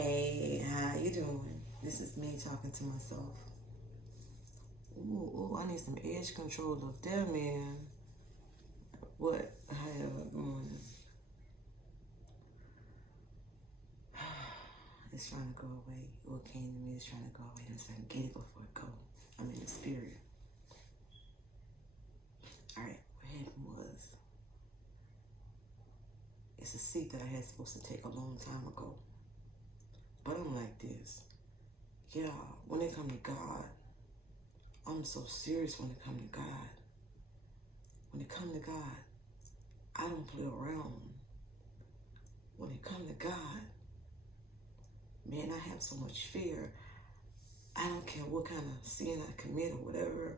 Hey, how you doing? This is me talking to myself. Ooh, I need some edge control up there, man. What I have going? It's trying to go away. What came to me is trying to go away, and it's trying to get it before it go. I'm in the spirit. All right, what happened was, it's a seat that I had supposed to take a long time ago. But I'm like this. Yeah, when it comes to God, I'm so serious when it comes to God. When it comes to God, I don't play around. When it comes to God, man, I have so much fear. I don't care what kind of sin I commit or whatever.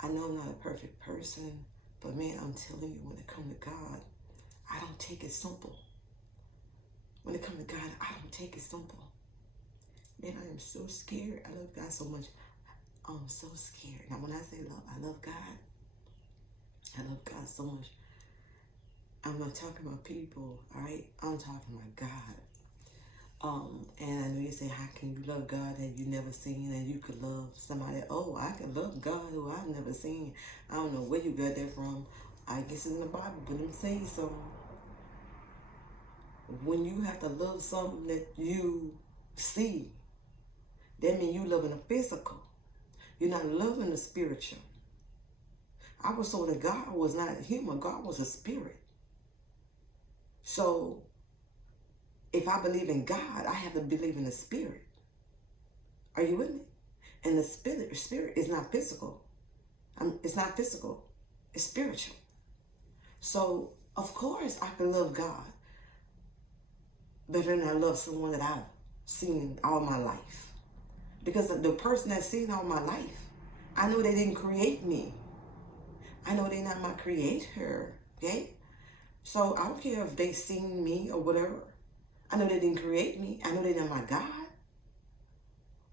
I know I'm not a perfect person, but man, I'm telling you, when it comes to God, I don't take it simple. When it comes to God, I don't take it simple. Man, I am so scared. I love God so much. I'm so scared. Now, when I say love, I love God. I love God so much. I'm not talking about people, all right? I'm talking about God. And I know you say, how can you love God that you never seen, and you could love somebody? Oh, I can love God who I've never seen. I don't know where you got that from. I guess it's in the Bible, but let me tell you something. When you have to love something that you see, that means you loving the physical. You're not loving the spiritual. I was told that God was not human. God was a spirit. So, if I believe in God, I have to believe in the spirit. Are you with me? And the spirit is not physical. It's not physical. It's spiritual. So, of course, I can love God better than I love someone that I've seen all my life. Because the person that's seen all my life, I know they didn't create me. I know they're not my creator, okay? So I don't care if they seen me or whatever. I know they didn't create me. I know they're not my God.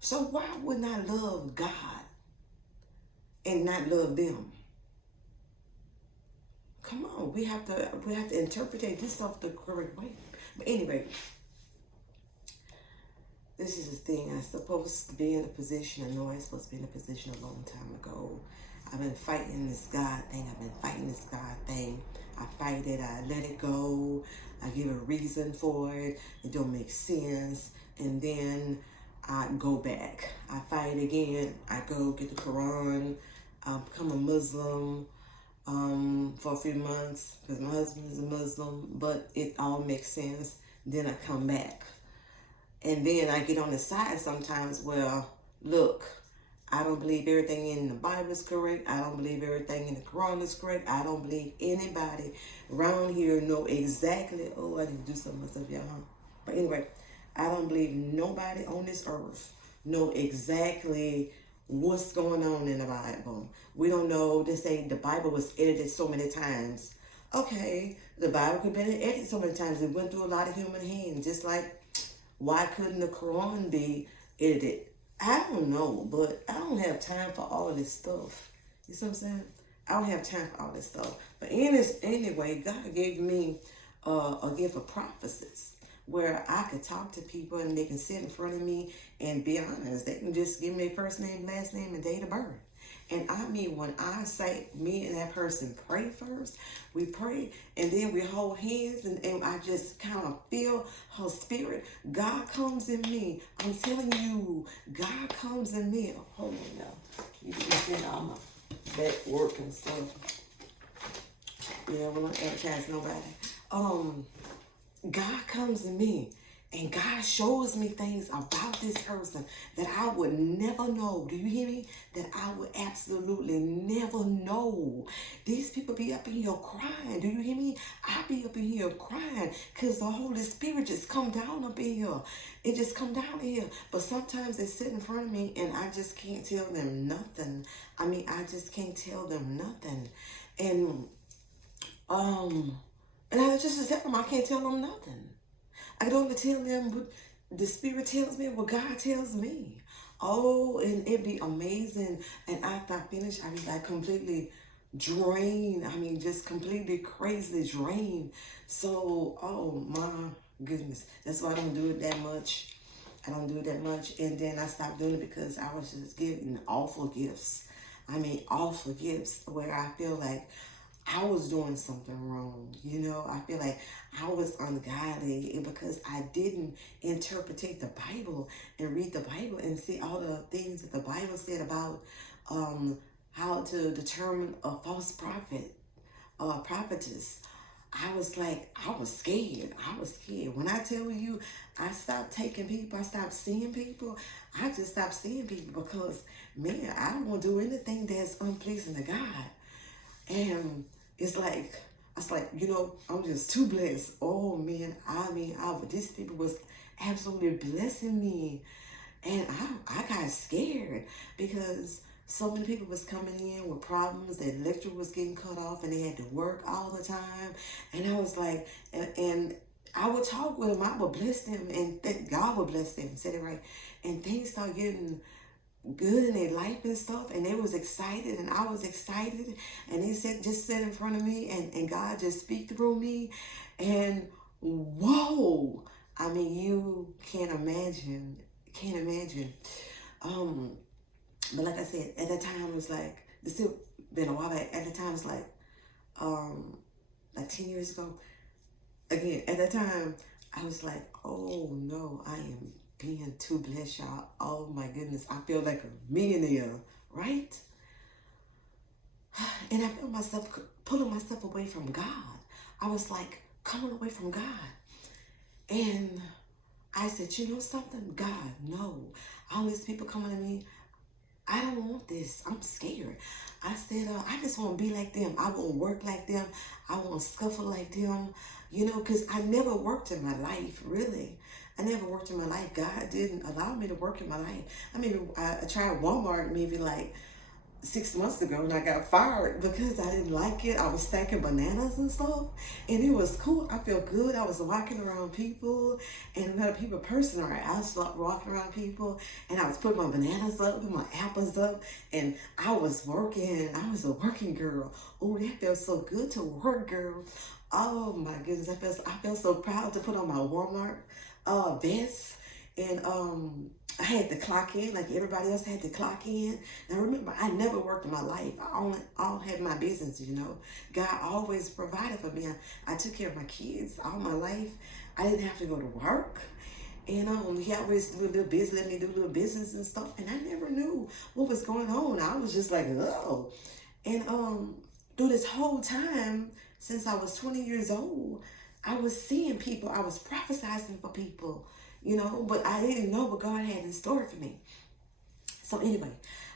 So why wouldn't I love God and not love them? Come on, we have to interpret this stuff the correct way. But anyway, this is the thing. I'm supposed to be in a position. I know I'm supposed to be in a position a long time ago. I've been fighting this God thing. I fight it. I let it go. I give a reason for it. It don't make sense. And then I go back. I fight again. I go get the Quran. I become a Muslim for a few months because my husband is a Muslim. But it all makes sense. Then I come back. And then I get on the side sometimes, well, look, I don't believe everything in the Bible is correct. I don't believe everything in the Quran is correct. I don't believe anybody around here know exactly, oh, I need to do something myself, y'all. But anyway, I don't believe nobody on this earth know exactly what's going on in the Bible. We don't know. They say the Bible was edited so many times. Okay, the Bible could have been edited so many times. It went through a lot of human hands, just like why couldn't the Quran be edited? I don't know, but I don't have time for all of this stuff. You see what I'm saying? I don't have time for all this stuff. But anyway, God gave me a gift of prophecies where I could talk to people and they can sit in front of me and be honest. They can just give me their first name, last name, and date of birth. And I mean, when I say me and that person pray first, we pray and then we hold hands and I just kind of feel her spirit. God comes in me. I'm telling you, God comes in me. Hold on now. You can see all my back work and stuff. Yeah, we're not advertising nobody. God comes in me. And God shows me things about this person that I would never know. Do you hear me? That I would absolutely never know. These people be up in here crying. Do you hear me? I be up in here crying because the Holy Spirit just come down up in here. It just come down in here. But sometimes they sit in front of me and I just can't tell them nothing. I mean, I just can't tell them nothing. And I just accept them. I can't tell them nothing. I can only tell them what the Spirit tells me, what God tells me. Oh, and it'd be amazing. And after I finish, I be like completely drained. I mean, just completely crazy drained. So, oh my goodness. That's why I don't do it that much. I don't do it that much. And then I stopped doing it because I was just getting awful gifts. I mean, awful gifts where I feel like I was doing something wrong. You know, I feel like I was ungodly and because I didn't interpretate the Bible and read the Bible and see all the things that the Bible said about how to determine a false prophet or prophetess. I was like, I was scared. I was scared. When I tell you, I stopped taking people, I stopped seeing people, I just stopped seeing people because, man, I don't want to do anything that's unpleasing to God. And it's like, I was like, you know, I'm just too blessed. Oh, man, these people was absolutely blessing me. And I got scared because so many people was coming in with problems. Their electric was getting cut off and they had to work all the time. And I was like, and I would talk with them. I would bless them and that God would bless them. Said it right. And things started getting good in their life and stuff. And they was excited and I was excited. And they just sat in front of me and God just speak through me. And whoa, I mean, you can't imagine. But like I said, at that time it was like, it's still been a while back. At the time it's like 10 years ago. Again, at that time I was like, oh no, I am being too blessed, y'all. Oh my goodness, I feel like a millionaire, right? And I felt myself pulling myself away from God. I was like coming away from God. And I said, you know something? God, no. All these people coming to me, I don't want this. I'm scared. I said, I just want to be like them. I want to work like them. I want to scuffle like them. You know, because I never worked in my life, really. I never worked in my life. God didn't allow me to work in my life. I mean, I tried Walmart maybe like 6 months ago and I got fired because I didn't like it. I was stacking bananas and stuff and it was cool. I felt good. I was walking around people and another people person. All right, I was walking around people and I was putting my bananas up and my apples up and I was working. I was a working girl. Oh, that felt so good to work, girl. Oh my goodness. I felt so proud to put on my Walmart vest and I had to clock in like everybody else had to clock in. Now remember, I never worked in my life. I all had my business, you know. God always provided for me. I took care of my kids all my life. I didn't have to go to work. And he always do a little business, let me do a little business and stuff. And I never knew what was going on. I was just like, oh. And through this whole time, since I was 20 years old, I was seeing people. I was prophesying for people. You know, but I didn't know what God had in store for me. So anyway,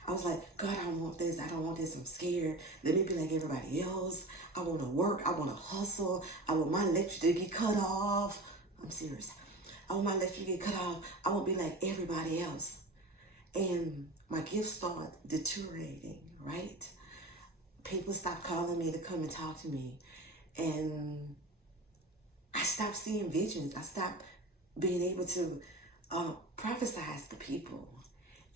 I was like, God, I don't want this. I don't want this. I'm scared. Let me be like everybody else. I want to work. I want to hustle. I want my electric to get cut off. I'm serious. I want my electric to get cut off. I want to be like everybody else. And my gifts started deteriorating, right? People stopped calling me to come and talk to me. And I stopped seeing visions. I stopped being able to prophesy to people.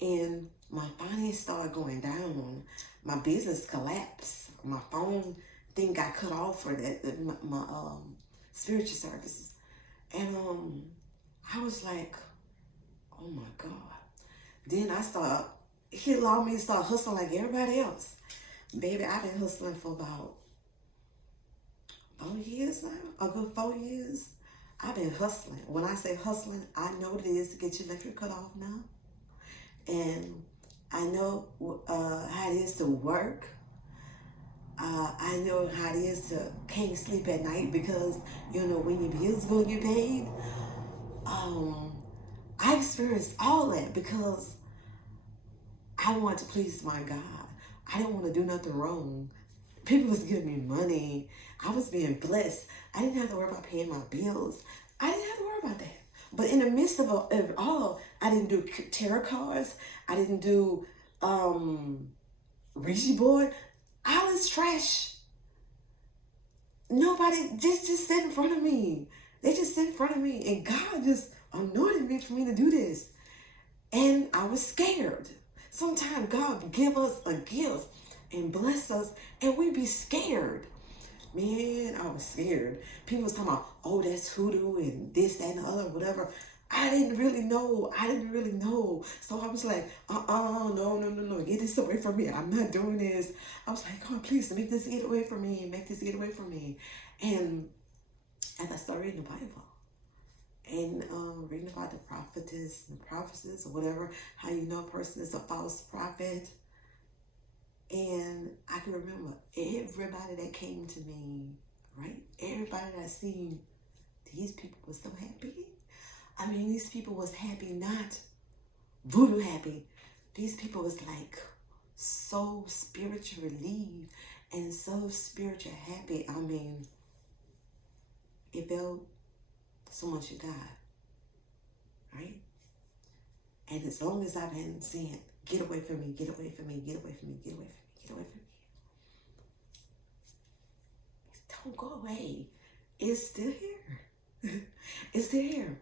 And my finance started going down. My business collapsed. My phone thing got cut off for that, my spiritual services. And I was like, oh my God. Then he allowed me to start hustling like everybody else. Baby, I've been hustling for about 4 years now, a good 4 years. I've been hustling. When I say hustling, I know what it is to get your electric cut off now. And I know how it is to work. I know how it is to can't sleep at night because you know when your bills going to get paid. I experienced all that because I wanted to please my God. I didn't want to do nothing wrong. People was giving me money. I was being blessed. I didn't have to worry about paying my bills. I didn't have to worry about that. But in the midst of it all, I didn't do tarot cards. I didn't do Ouija board. All this trash. Nobody just sit in front of me. They just sit in front of me. And God just anointed me for me to do this. And I was scared. Sometimes God give us a gift and bless us and we be scared. Man, I was scared. People was talking about, oh, that's hoodoo and this, that, and the other, whatever. I didn't really know. I didn't really know. So I was like, no. Get this away from me. I'm not doing this. I was like, God, please make this get away from me. Make this get away from me. And as I started reading the Bible and reading about the prophetess and prophetess or whatever, how you know a person is a false prophet. And I can remember everybody that came to me, right? Everybody that I seen, these people were so happy. I mean, these people was happy, not voodoo happy. These people was like so spiritual relieved and so spiritual happy. I mean, it felt someone should die, right? And as long as I've been saying, get away from me, get away from me, get away from me, get away from me, get away from me. Don't go away. It's still here. It's still here.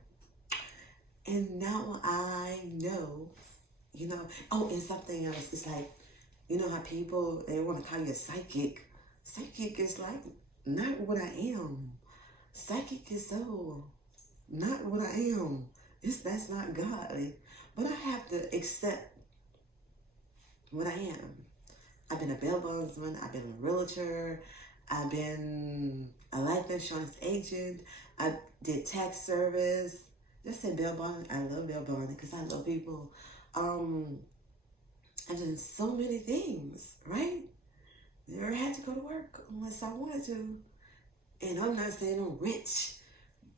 And now I know, oh, and something else. It's like, you know how people, they want to call you a psychic. Psychic is like not what I am. Psychic is so not what I am. That's not godly. But I have to accept what I am. I've been a bail bondsman. I've been a realtor. I've been a life insurance agent. I did tax service. Just say bail bonding. I love bail bonding because I love people. I've done so many things, right? Never had to go to work unless I wanted to. And I'm not saying I'm rich.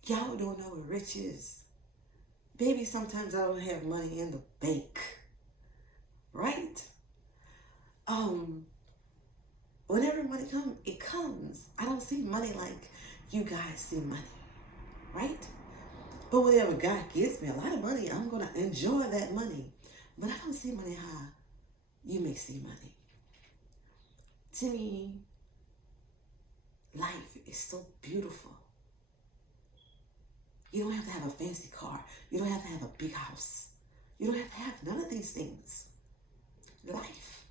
Y'all don't know what rich is. Baby, sometimes I don't have money in the bank, right? Whenever money comes, it comes. I don't see money like you guys see money, right? But whatever God gives me, a lot of money, I'm going to enjoy that money. But I don't see money how you may see money. To me, life is so beautiful. You don't have to have a fancy car. You don't have to have a big house. You don't have to have none of these things. Life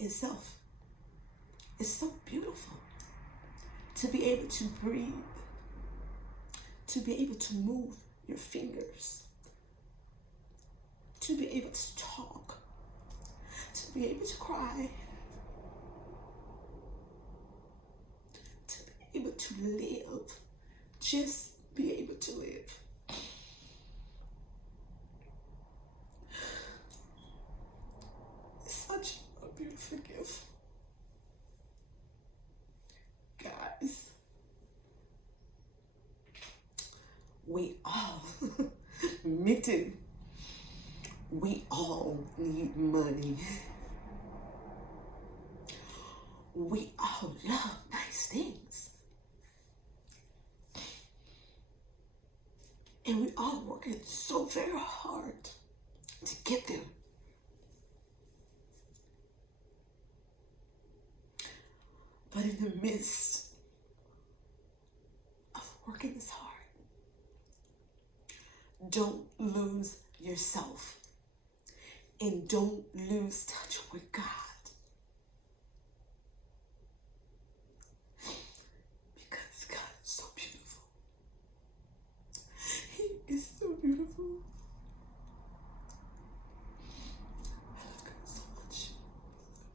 itself is so beautiful. To be able to breathe, to be able to move your fingers, to be able to talk, to be able to cry, to be able to live, just be able to live. It's such a beautiful gift. Guys, we all, me too, we all need money. We all love nice things. And we all working so very hard to get them. But in the midst of working this hard, don't lose yourself and don't lose touch with God. Because God is so beautiful. He is so beautiful. I love God so much.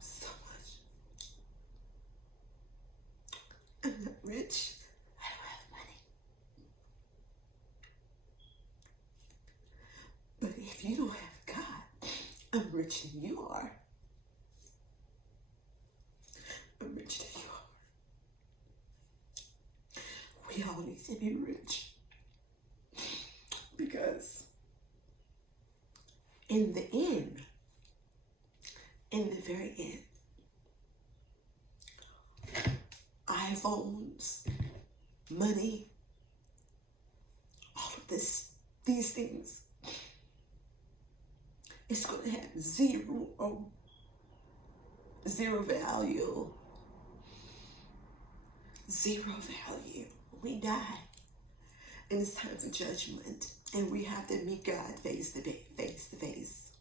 So much. I'm not rich. I don't have money. But if you don't have God, I'm richer than you are. I'm richer than you are. We all need to be rich. Because in the end, in the very end, iPhones, money, all of these things, it's going to have zero value. Zero value. We die. And it's time for judgment. And we have to meet God face to face.